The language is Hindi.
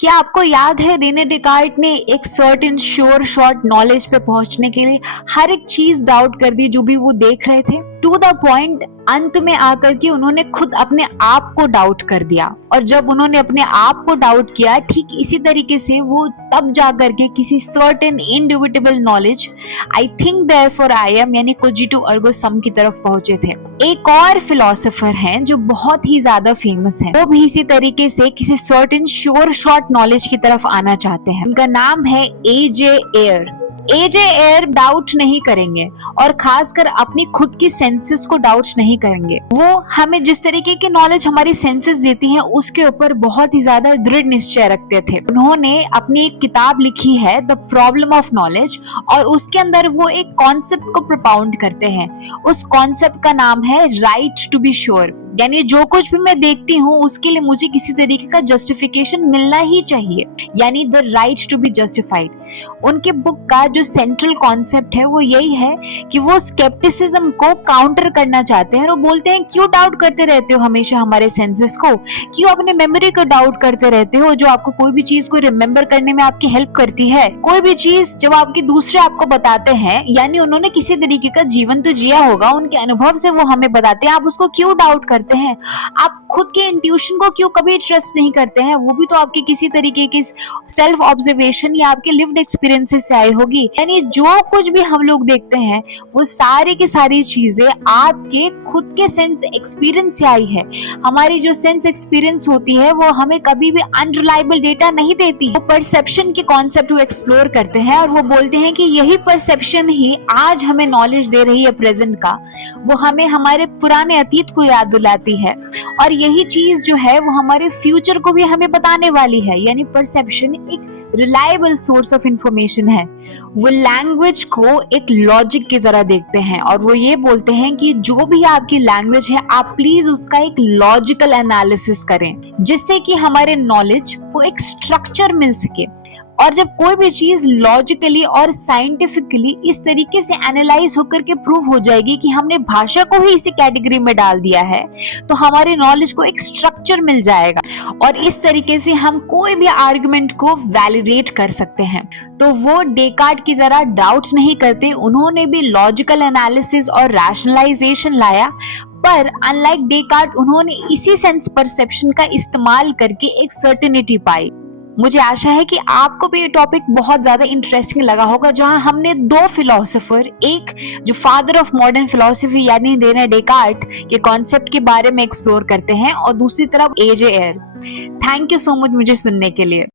क्या आपको याद है रेने डेकार्ट ने एक सर्टेन श्योर शॉर्ट नॉलेज पे पहुंचने के लिए हर एक चीज डाउट कर दी जो भी वो देख रहे थे, टू द पॉइंट अंत में आकर के उन्होंने खुद अपने आप को डाउट कर दिया। और जब उन्होंने अपने आप को डाउट किया, ठीक इसी तरीके से वो तब जाकर के किसी certain indubitable knowledge, I think therefore I am यानी कोजिटो अर्गो सम की तरफ पहुंचे थे। एक और फिलोसोफर हैं जो बहुत ही ज्यादा फेमस है, वो भी इसी तरीके से किसी सर्टेन श्योर शॉर्ट नॉलेज की तरफ आना चाहते हैं। उनका नाम है एजे एयर। एजे एयर डाउट नहीं करेंगे और खासकर अपनी खुद की सेंसेस को डाउट नहीं करेंगे। वो हमें जिस तरीके की नॉलेज हमारी सेंसेस देती हैं उसके ऊपर बहुत ही ज्यादा दृढ़ निश्चय रखते थे। उन्होंने अपनी एक किताब लिखी है द प्रॉब्लम ऑफ नॉलेज, और उसके अंदर वो एक कॉन्सेप्ट को प्रोपाउंड करते हैं। उस कॉन्सेप्ट का नाम है राइट टू बी श्योर, यानी जो कुछ भी मैं देखती हूँ उसके लिए मुझे किसी तरीके का जस्टिफिकेशन मिलना ही चाहिए, यानी the right to be justified. उनके बुक का जो सेंट्रल कॉन्सेप्ट है वो यही है कि वो स्केप्टिसिज्म को काउंटर करना चाहते हैं। और वो बोलते हैं क्यों डाउट करते रहते हो हमेशा हमारे सेंसेस को, क्यों अपने मेमोरी को डाउट करते रहते हो जो आपको कोई भी चीज को रिमेम्बर करने में आपकी हेल्प करती है। कोई भी चीज जब आपके दूसरे आपको बताते हैं, यानी उन्होंने किसी तरीके का जीवन तो जिया होगा, उनके अनुभव से वो हमें बताते हैं, आप उसको क्यों डाउट करते हैं? आप खुद के इंट्यूशन को क्यों कभी ट्रस्ट नहीं करते हैं? वो भी तो आपके किसी तरीके की सेल्फ ऑब्जर्वेशन या आपके लिव्ड एक्सपीरियंसेस से आई होगी। यानी जो कुछ भी हम लोग देखते हैं वो सारी की सारी चीजें आपके खुद के सेंस एक्सपीरियंस से आई है। हमारी जो सेंस एक्सपीरियंस होती है वो हमें कभी भी अनरिलायबल डेटा नहीं देती। वो परसेप्शन के कॉन्सेप्ट को एक्सप्लोर करते हैं और वो बोलते हैं कि यही परसेप्शन ही आज हमें नॉलेज दे रही है प्रेजेंट का। वो हमें हमारे पुराने अतीत को याद दिलाती है और यही चीज जो है वो हमारे फ्यूचर को भी हमें बताने वाली है। यानी परसेप्शन एक रिलायबल सोर्स ऑफ इंफॉर्मेशन है। वो लैंग्वेज को एक लॉजिक की तरह देखते हैं और वो ये बोलते हैं कि जो भी आपकी लैंग्वेज है आप प्लीज उसका एक लॉजिकल एनालिसिस करें, जिससे कि हमारे नॉलेज को एक स्ट्रक्चर मिल सके। और जब कोई भी चीज लॉजिकली और साइंटिफिकली इस तरीके से एनालाइज होकर के प्रूव हो जाएगी कि हमने भाषा को ही इसी कैटेगरी में डाल दिया है, तो हमारे नॉलेज को एक स्ट्रक्चर मिल जाएगा और इस तरीके से हम कोई भी आर्गुमेंट को वैलिडेट कर सकते हैं। तो वो डेकार्ट की तरह डाउट नहीं करते, उन्होंने भी लॉजिकल एनालिसिस और रैशनलाइजेशन लाया, पर अनलाइक डेकार्ट उन्होंने इसी सेंस परसेप्शन का इस्तेमाल करके एक सर्टेनिटी पाई। मुझे आशा है कि आपको भी ये टॉपिक बहुत ज्यादा इंटरेस्टिंग लगा होगा, जहां हमने दो फिलोसोफर, एक जो फादर ऑफ मॉडर्न फिलोसफी यानी रेने डेकार्ट के कॉन्सेप्ट के बारे में एक्सप्लोर करते हैं और दूसरी तरफ A J Ayer. Thank you so much मुझे सुनने के लिए।